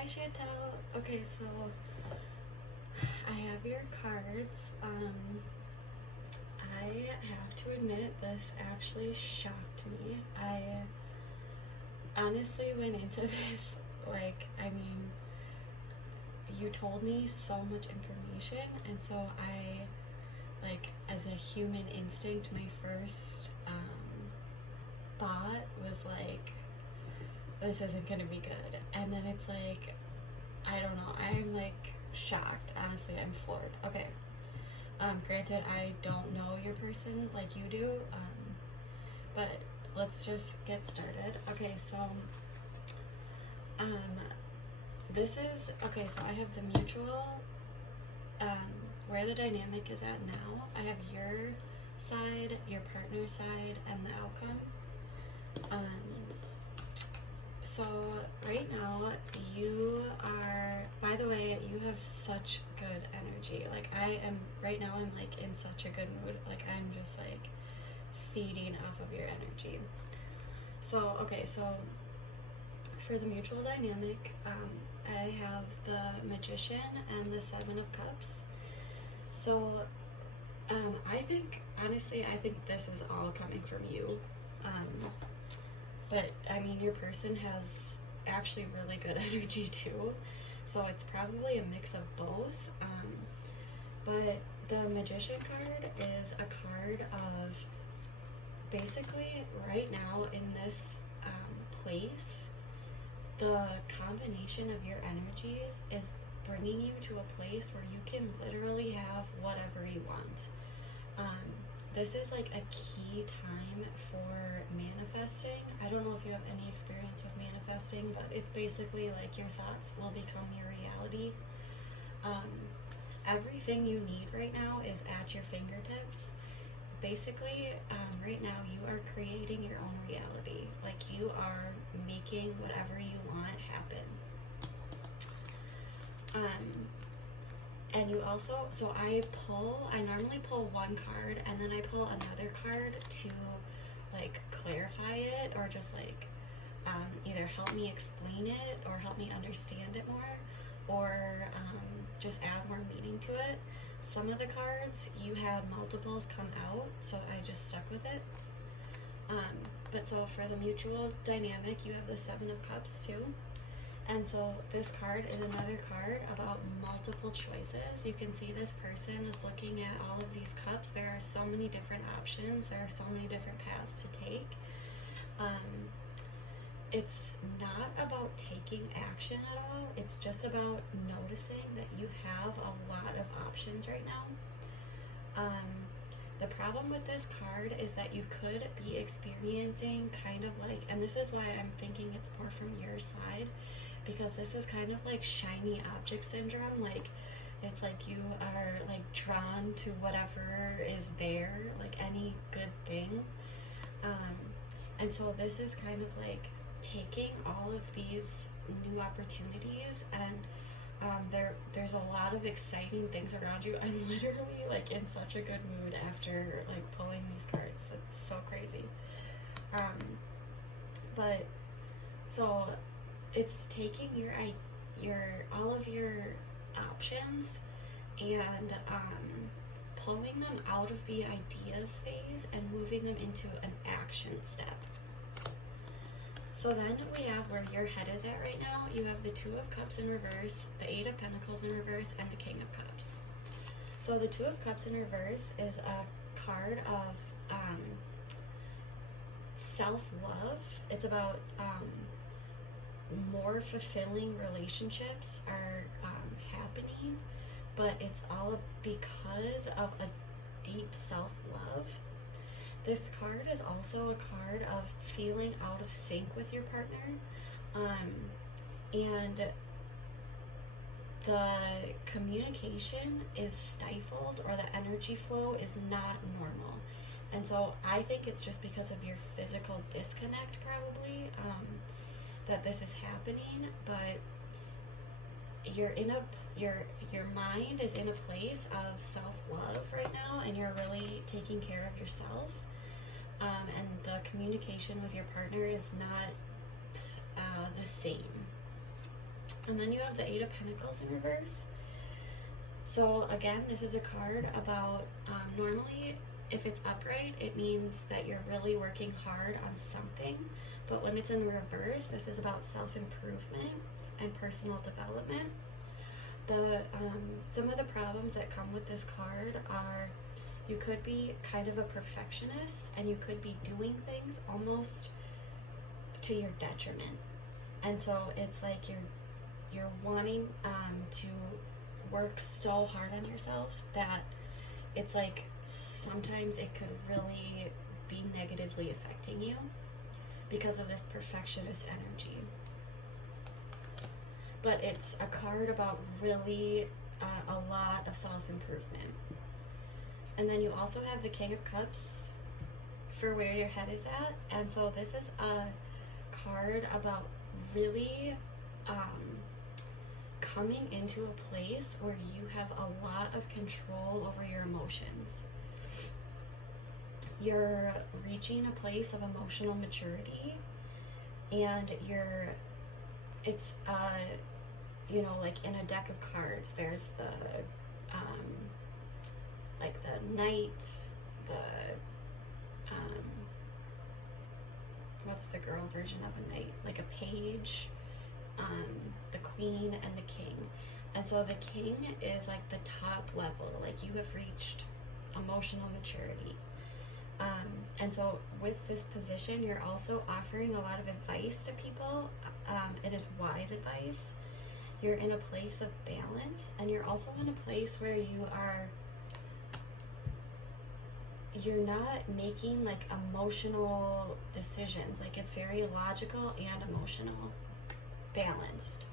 Hi Chantel. Okay, so I have your cards. I have to admit this actually shocked me. I honestly went into this you told me so much information, and so as a human instinct, my first thought was like, this isn't gonna be good. And then it's like, I don't know, I'm like shocked. Honestly, I'm floored. Okay. Granted, I don't know your person like you do, but let's just get started. Okay, so so I have the mutual, where the dynamic is at now. I have your side, your partner's side, and the outcome. So right now you are, by the way, you have such good energy. Like right now I'm like in such a good mood. Like I'm just like feeding off of your energy. So, okay, so for the mutual dynamic, I have the Magician and the Seven of Cups. So I think this is all coming from you. But I mean, your person has actually really good energy too, so it's probably a mix of both. But the Magician card is a card of basically right now in this place, the combination of your energies is bringing you to a place where you can literally have whatever you want. This is like a key time for manifesting. I don't know if you have any experience with manifesting, but it's basically like your thoughts will become your reality. Everything you need right now is at your fingertips. Basically, right now you are creating your own reality. Like you are making whatever you want happen. And you also, so I normally pull one card and then I pull another card to like clarify it or just like either help me explain it or help me understand it more or just add more meaning to it. Some of the cards you had multiples come out, so I just stuck with it. But so for the mutual dynamic, you have the Seven of Cups too. And so this card is another card about multiple choices. You can see this person is looking at all of these cups. There are so many different options. There are so many different paths to take. It's not about taking action at all. It's just about noticing that you have a lot of options right now. The problem with this card is that you could be experiencing kind of like, and this is why I'm thinking it's more from your side, because this is kind of like shiny object syndrome. Like it's like you are like drawn to whatever is there, like any good thing. And so this is kind of like taking all of these new opportunities, and there's a lot of exciting things around you. I'm literally like in such a good mood after like pulling these cards. That's so crazy. But so it's taking all of your options and pulling them out of the ideas phase and moving them into an action step. So then we have where your head is at right now. You have the Two of Cups in reverse, the Eight of Pentacles in reverse, and the King of Cups. So the Two of Cups in reverse is a card of self-love. It's about more fulfilling relationships are happening, but it's all because of a deep self-love. This card is also a card of feeling out of sync with your partner, and the communication is stifled or the energy flow is not normal. And so I think it's just because of your physical disconnect probably that this is happening, but your mind is in a place of self-love right now, and you're really taking care of yourself. And the communication with your partner is not the same. And then you have the Eight of Pentacles in reverse. So again, this is a card about, normally if it's upright, it means that you're really working hard on something. But when it's in the reverse, this is about self-improvement and personal development. Some of the problems that come with this card are you could be kind of a perfectionist and you could be doing things almost to your detriment. And so it's like you're wanting to work so hard on yourself that it's like sometimes it could really be negatively affecting you because of this perfectionist energy. But it's a card about really a lot of self-improvement. And then you also have the King of Cups for where your head is at. And so this is a card about really coming into a place where you have a lot of control over your emotions. You're reaching a place of emotional maturity, and it's like in a deck of cards, there's the like the Knight, what's the girl version of a knight? Like a page, the Queen, and the King. And so the King is like the top level, like you have reached emotional maturity. And so with this position, you're also offering a lot of advice to people. It is wise advice. You're in a place of balance, and you're also in a place where you're not making like emotional decisions. Like it's very logical and emotional, balanced.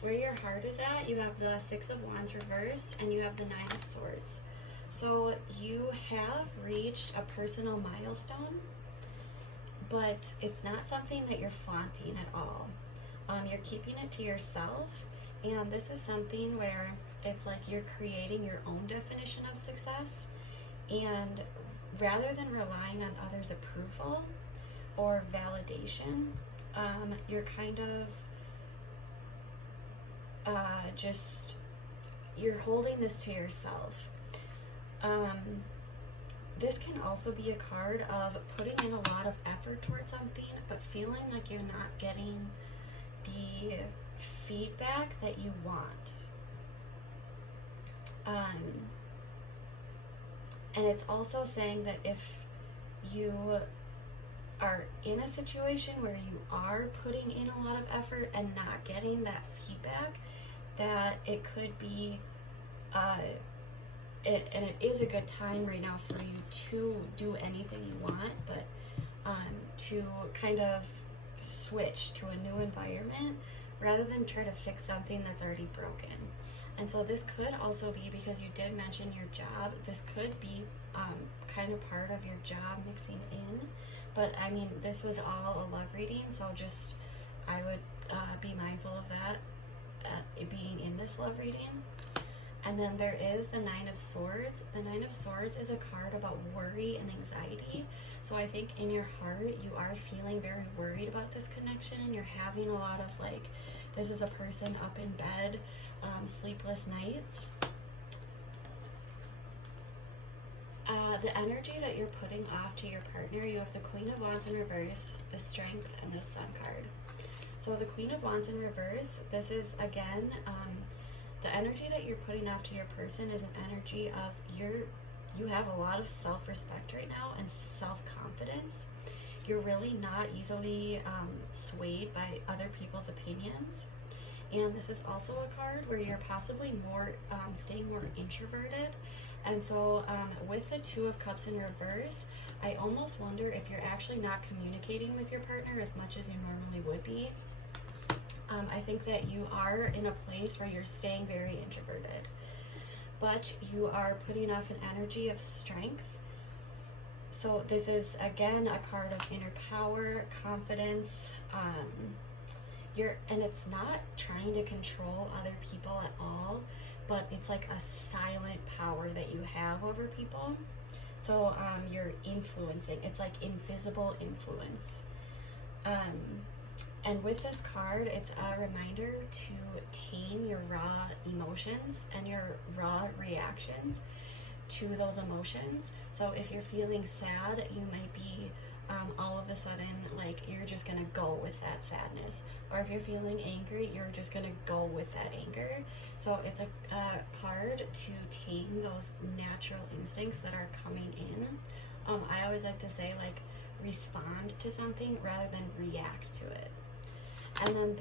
Where your heart is at, you have the Six of Wands reversed, and you have the Nine of Swords. So you have reached a personal milestone, but it's not something that you're flaunting at all. You're keeping it to yourself, and this is something where it's like you're creating your own definition of success, and rather than relying on others' approval or validation, you're kind of you're holding this to yourself. This can also be a card of putting in a lot of effort towards something, but feeling like you're not getting the feedback that you want. And it's also saying that if you are in a situation where you are putting in a lot of effort and not getting that feedback, that it could be it is a good time right now for you to do anything you want, but to kind of switch to a new environment rather than try to fix something that's already broken. And so this could also be, because you did mention your job, this could be kind of part of your job mixing in. But I mean, this was all a love reading, so just I would be mindful of that it being in this love reading. And then there is the Nine of Swords. The Nine of Swords is a card about worry and anxiety. So I think in your heart, you are feeling very worried about this connection, and you're having a lot of like, this is a person up in bed, sleepless nights. The energy that you're putting off to your partner, you have the Queen of Wands in reverse, the Strength, and the Sun card. So the Queen of Wands in reverse, this is again, the energy that you're putting off to your person is an energy of you have a lot of self-respect right now and self-confidence. You're really not easily swayed by other people's opinions. And this is also a card where you're possibly more staying more introverted. And so with the Two of Cups in reverse, I almost wonder if you're actually not communicating with your partner as much as you normally would be. I think that you are in a place where you're staying very introverted, but you are putting off an energy of strength. So this is again a card of inner power, confidence. And it's not trying to control other people at all, but it's like a silent power that you have over people. So you're influencing. It's like invisible influence. And with this card, it's a reminder to tame your raw emotions and your raw reactions to those emotions. So if you're feeling sad, you might be all of a sudden like you're just gonna go with that sadness. Or if you're feeling angry, you're just gonna go with that anger. So it's a card to tame those natural instincts that are coming in. I always like to say like respond to something rather than react to it. And then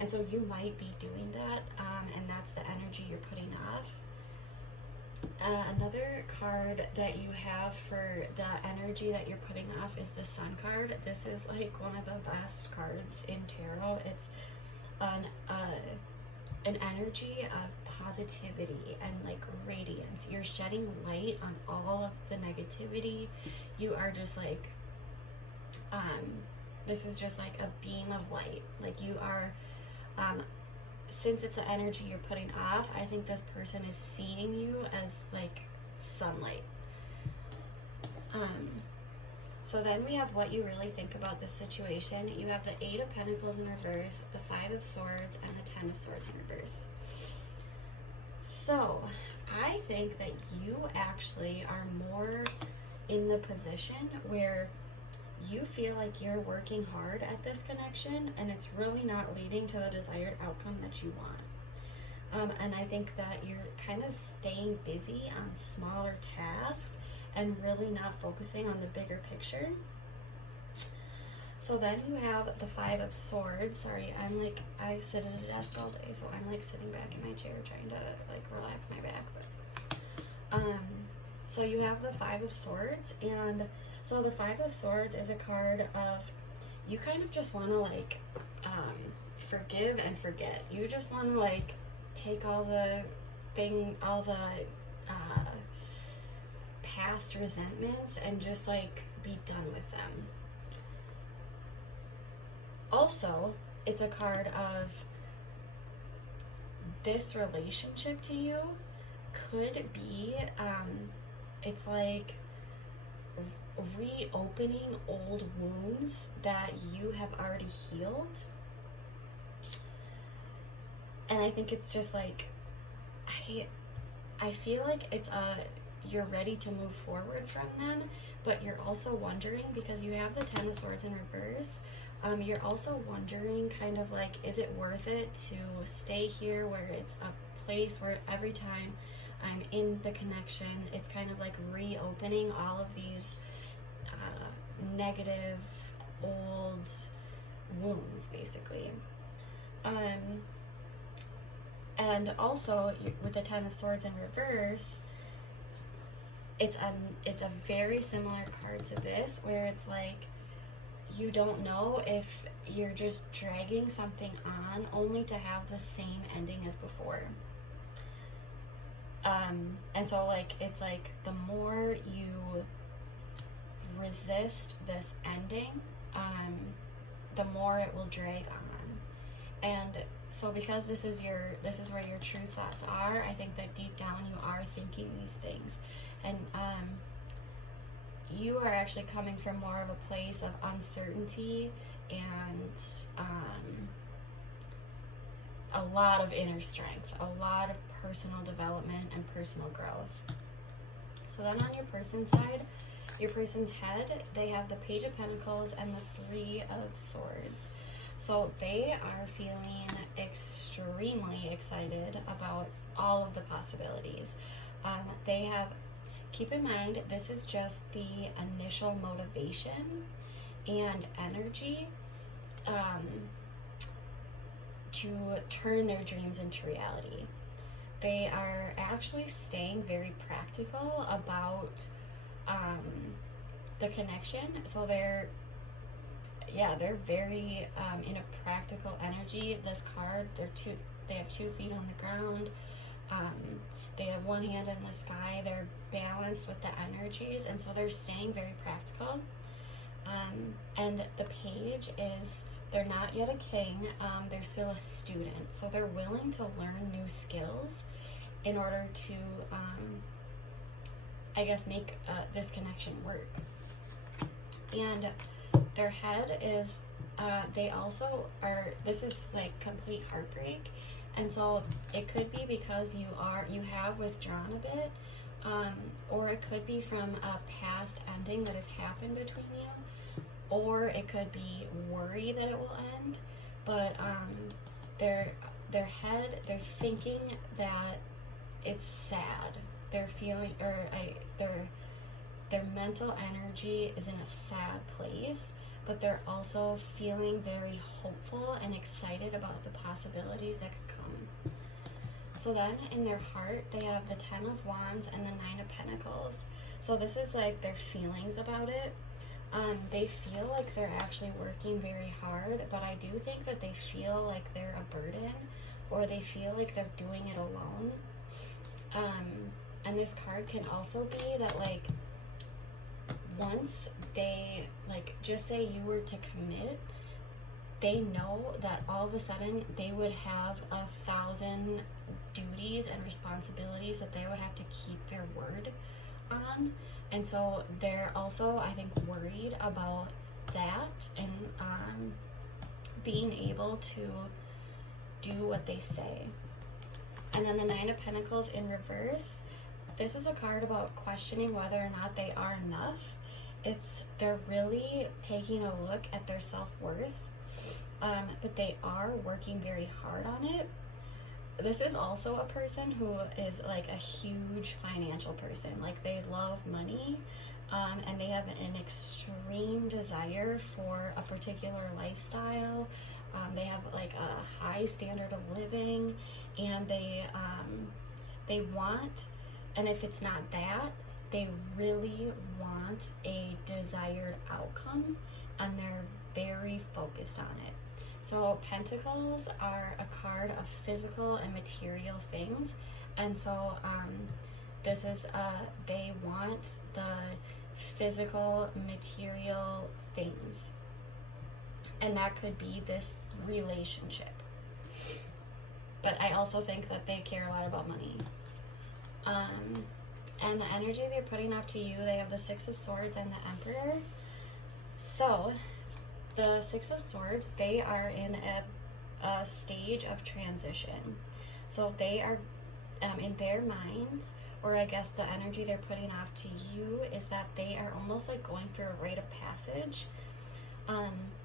and so you might be doing that, and that's the energy you're putting off. Another card that you have for the energy that you're putting off is the Sun card. This is like one of the best cards in tarot. It's an energy of positivity and like radiance. You're shedding light on all of the negativity. You are just like, this is just like a beam of light. Like you are, since it's the energy you're putting off, I think this person is seeing you as like sunlight. So then we have what you really think about this situation. You have the 8 of Pentacles in reverse, the 5 of Swords, and the 10 of Swords in reverse. So I think that you actually are more in the position where you feel like you're working hard at this connection and it's really not leading to the desired outcome that you want. And I think that you're kind of staying busy on smaller tasks and really not focusing on the bigger picture. So then you have the 5 of Swords. Sorry, I sit at a desk all day, so I'm like sitting back in my chair trying to like relax my back. But so you have the 5 of Swords, and so the 5 of Swords is a card of you kind of just want to like forgive and forget. You just want to like take all the past resentments and just like be done with them. Also, it's a card of this relationship to you could be it's like reopening old wounds that you have already healed. And I think it's just like I feel like it's you're ready to move forward from them, but you're also wondering, because you have the 10 of Swords in reverse, you're also wondering kind of like, is it worth it to stay here where it's a place where every time I'm in the connection, it's kind of like reopening all of these negative old wounds, basically. And also with the 10 of Swords in reverse, it's a very similar card to this, where it's like you don't know if you're just dragging something on only to have the same ending as before. And so like it's like the more you resist this ending, the more it will drag on. And so because this is where your true thoughts are, I think that deep down you are thinking these things. And you are actually coming from more of a place of uncertainty and a lot of inner strength, a lot of personal development and personal growth. So then on your person's side, your person's head, they have the Page of Pentacles and the 3 of Swords. So they are feeling extremely excited about all of the possibilities. Keep in mind, this is just the initial motivation and energy to turn their dreams into reality. They are actually staying very practical about the connection. So they're very in a practical energy. This card, they have 2 feet on the ground. They have one hand in the sky. They're balanced with the energies, and so they're staying very practical. And the page is, they're not yet a king. They're still a student, so they're willing to learn new skills in order to, make this connection work. And their head is they also are, this is like complete heartbreak. And so it could be because you have withdrawn a bit, or it could be from a past ending that has happened between you, or it could be worry that it will end. But they're thinking that it's sad. They're feeling, their mental energy is in a sad place, but they're also feeling very hopeful and excited about the possibilities that could come. So then in their heart, they have the 10 of Wands and the 9 of Pentacles. So this is like their feelings about it. They feel like they're actually working very hard, but I do think that they feel like they're a burden, or they feel like they're doing it alone. And this card can also be that, like, once they, like, just say you were to commit, they know that all of a sudden they would have 1,000 duties and responsibilities that they would have to keep their word on. And so they're also, I think, worried about that and being able to do what they say. And then the 9 of Pentacles in reverse. This is a card about questioning whether or not they are enough. They're really taking a look at their self-worth, but they are working very hard on it. This is also a person who is like a huge financial person. Like, they love money, and they have an extreme desire for a particular lifestyle. They have like a high standard of living, and they want, and if it's not that, they really want a desired outcome, and they're very focused on it. So Pentacles are a card of physical and material things, and so this is they want the physical material things, and that could be this relationship. But I also think that they care a lot about money. And the energy they're putting off to you, they have the 6 of Swords and the Emperor. So the 6 of Swords, they are in a stage of transition. So they are, in their minds, or I guess the energy they're putting off to you, is that they are almost like going through a rite of passage.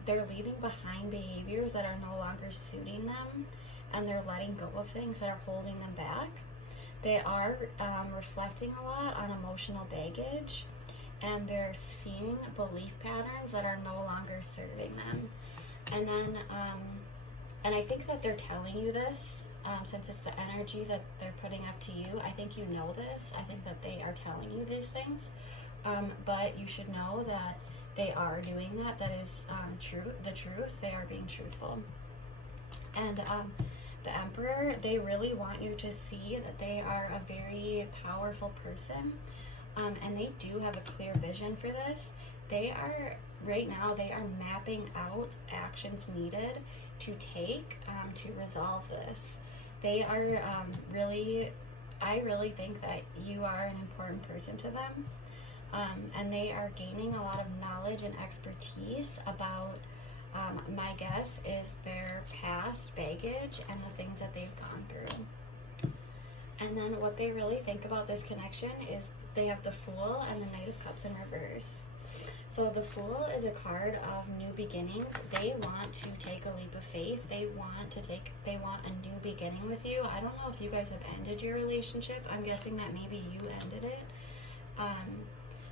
They're leaving behind behaviors that are no longer suiting them, and they're letting go of things that are holding them back. They are reflecting a lot on emotional baggage, and they're seeing belief patterns that are no longer serving them. And then, and I think that they're telling you this, since it's the energy that they're putting up to you. I think you know this. I think that they are telling you these things, but you should know that they are doing that. That is the truth. They are being truthful. And the Emperor, they really want you to see that they are a very powerful person, and they do have a clear vision for this. They are, right now, they are mapping out actions needed to take to resolve this. They are I really think that you are an important person to them, and they are gaining a lot of knowledge and expertise about, my guess is, their past baggage and the things that they've gone through. And then what they really think about this connection is they have the Fool and the Knight of Cups in reverse. So the Fool is a card of new beginnings. They want to take a leap of faith. They want a new beginning with you. I don't know if you guys have ended your relationship. I'm guessing that maybe you ended it.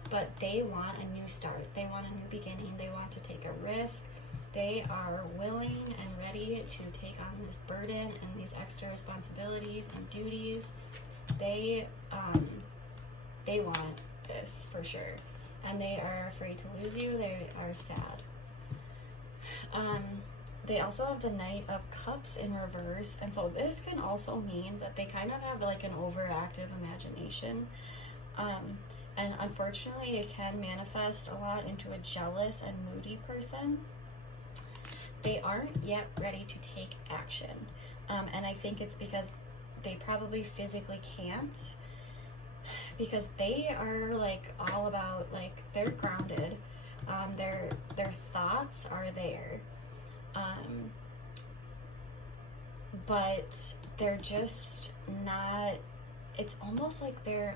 But they want a new start. They want a new beginning. They want to take a risk. They are willing and ready to take on this burden and these extra responsibilities and duties. They want this for sure. And they are afraid to lose you. They are sad. They also have the Knight of Cups in reverse. And so this can also mean that they kind of have like an overactive imagination. And unfortunately, it can manifest a lot into a jealous and moody person. They aren't yet ready to take action. And I think it's because they probably physically can't, because they are like all about, like, they're grounded. their thoughts are there, but they're just not. It's almost like they're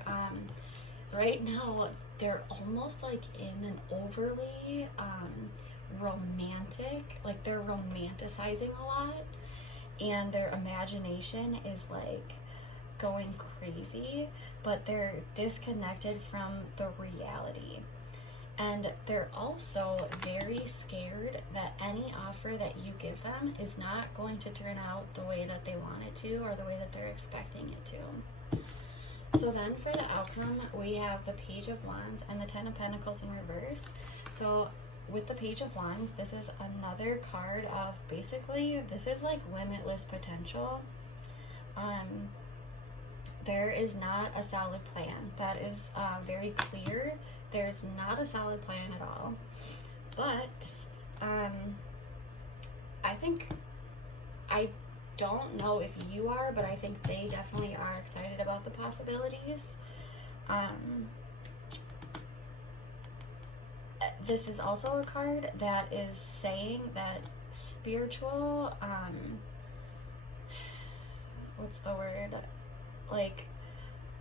right now they're almost like in an overly romantic, like they're romanticizing a lot, and their imagination is like going crazy, but they're disconnected from the reality. And they're also very scared that any offer that you give them is not going to turn out the way that they want it to, or the way that they're expecting it to. So then for the outcome, we have the Page of Wands and the Ten of Pentacles in reverse. So with the Page of Wands, this is another card of basically, this is like limitless potential. There is not a solid plan. That is very clear. There's not a solid plan at all. But I think, I don't know if you are, but I think they definitely are excited about the possibilities. This is also a card that is saying that spiritual, what's the word? Like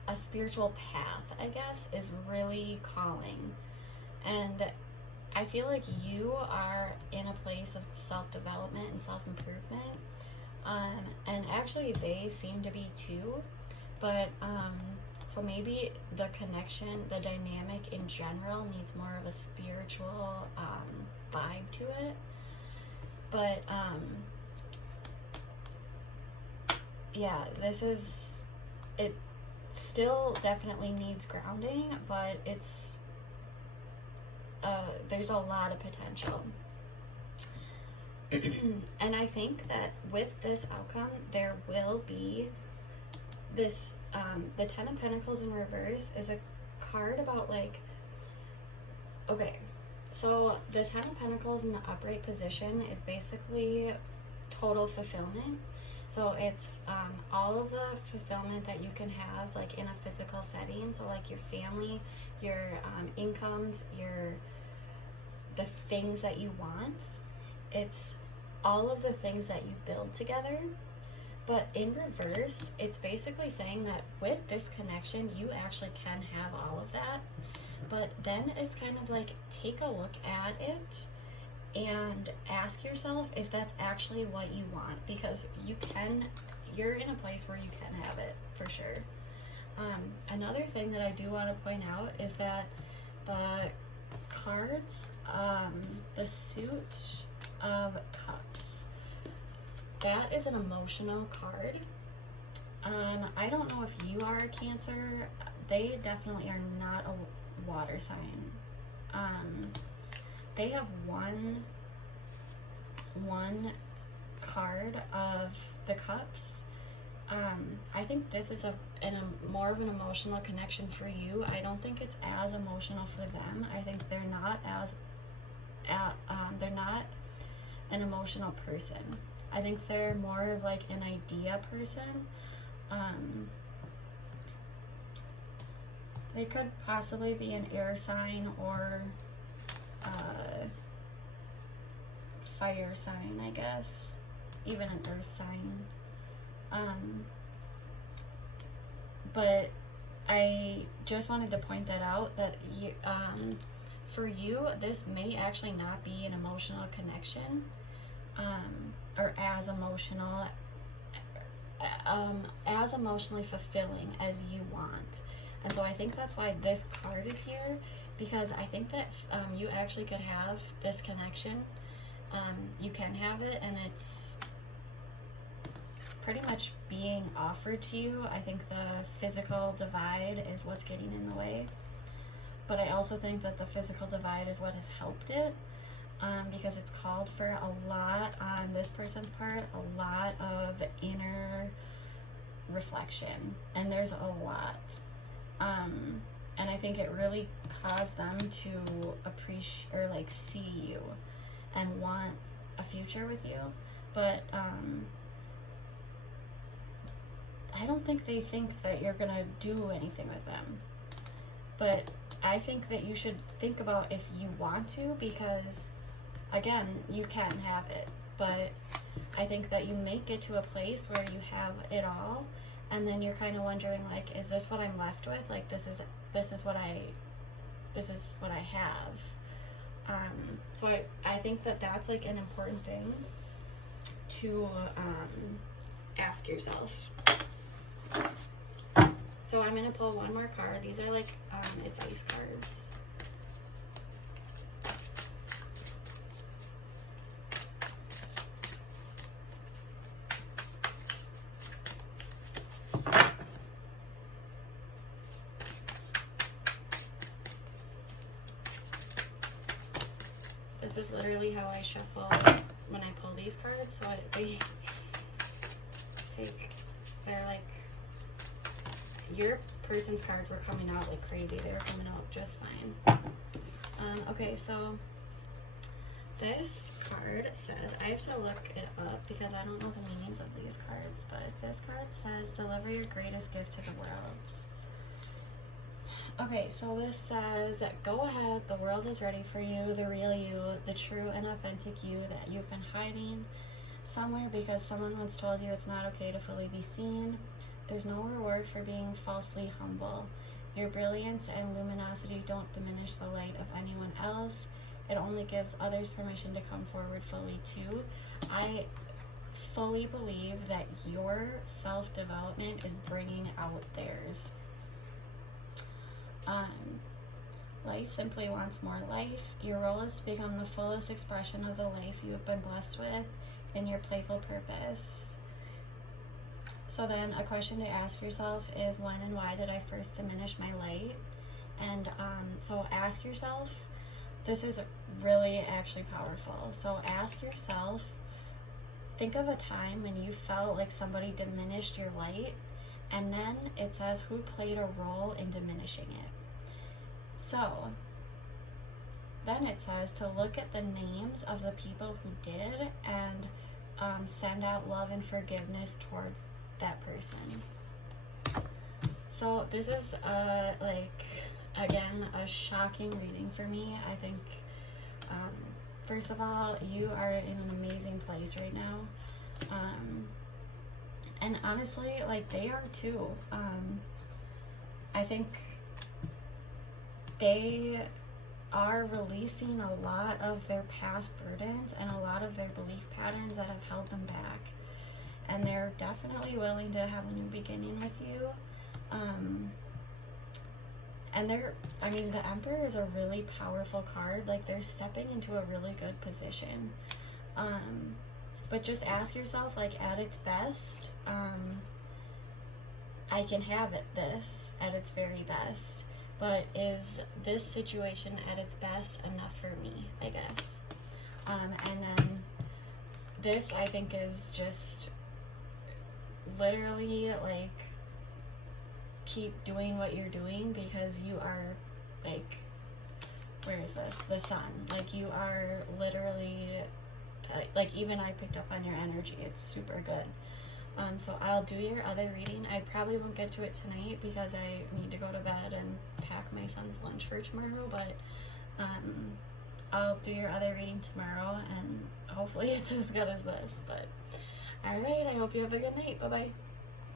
a spiritual path, I guess, is really calling. And I feel like you are in a place of self-development and self-improvement. And actually they seem to be too, but so maybe the connection, the dynamic in general needs more of a spiritual vibe to it. But yeah, this is, it still definitely needs grounding, but it's there's a lot of potential. And I think that with this outcome, there will be this, the Ten of Pentacles in reverse is a card about like, okay, so the Ten of Pentacles in the upright position is basically total fulfillment. So it's all of the fulfillment that you can have like in a physical setting. So like your family, your incomes, the things that you want. It's all of the things that you build together. But in reverse, it's basically saying that with this connection, you actually can have all of that. But then it's kind of like, take a look at it and ask yourself if that's actually what you want, because you're in a place where you can have it for sure. Another thing that I do want to point out is that the cards, the Suit of Cups, that is an emotional card. I don't know if you are a Cancer. They definitely are not a water sign. They have one card of the Cups. I think this is more of an emotional connection for you. I don't think it's as emotional for them. I think they're not an emotional person. I think they're more of like an idea person. They could possibly be an air sign or fire sign, I guess, even an earth sign. But I just wanted to point that out, that you, for you, this may actually not be an emotional connection, or as emotionally fulfilling as you want. And so I think that's why this card is here, because I think that you actually could have this connection. You can have it, and it's pretty much being offered to you. I think the physical divide is what's getting in the way. But I also think that the physical divide is what has helped it, because it's called for a lot on this person's part, a lot of inner reflection, and there's a lot. And I think it really caused them to appreciate, or like see you and want a future with you. But I don't think they think that you're gonna do anything with them. But I think that you should think about if you want to, because again, you can have it, but I think that you may get to a place where you have it all, and then you're kind of wondering, like, is this what I'm left with? Like, this is what I have. So I think that that's like an important thing to ask yourself. So I'm gonna pull one more card. These are like advice cards. This is literally how I shuffle when I pull these cards. So they're like, your person's cards were coming out like crazy. They were coming out just fine. Okay, so this card says, I have to look it up because I don't know the meanings of these cards, but this card says, deliver your greatest gift to the world. Okay, so this says, go ahead, the world is ready for you, the real you, the true and authentic you that you've been hiding somewhere because someone once told you it's not okay to fully be seen. There's no reward for being falsely humble. Your brilliance and luminosity don't diminish the light of anyone else. It only gives others permission to come forward fully too. I fully believe that your self-development is bringing out theirs. Life simply wants more life. Your role is to become the fullest expression of the life you have been blessed with in your playful purpose. So then a question to ask yourself is, when and why did I first diminish my light? And so ask yourself, this is really actually powerful. So ask yourself, think of a time when you felt like somebody diminished your light, and then it says who played a role in diminishing it. So then it says to look at the names of the people who did and send out love and forgiveness towards that person. So this is like, again, a shocking reading for me. I think first of all, you are in an amazing place right now, and honestly, like, they are too. I think they are releasing a lot of their past burdens and a lot of their belief patterns that have held them back. And they're definitely willing to have a new beginning with you. And the Emperor is a really powerful card. Like, they're stepping into a really good position. But just ask yourself, like, at its best, I can have this at its very best. But is this situation at its best enough for me, I guess? And then this, I think, is just literally, like, keep doing what you're doing, because you are, like, where is this? The sun. Like, you are literally, like, even I picked up on your energy. It's super good. So I'll do your other reading. I probably won't get to it tonight because I need to go to bed and pack my son's lunch for tomorrow, but I'll do your other reading tomorrow, and hopefully it's as good as this. But all right, I hope you have a good night. Bye-bye.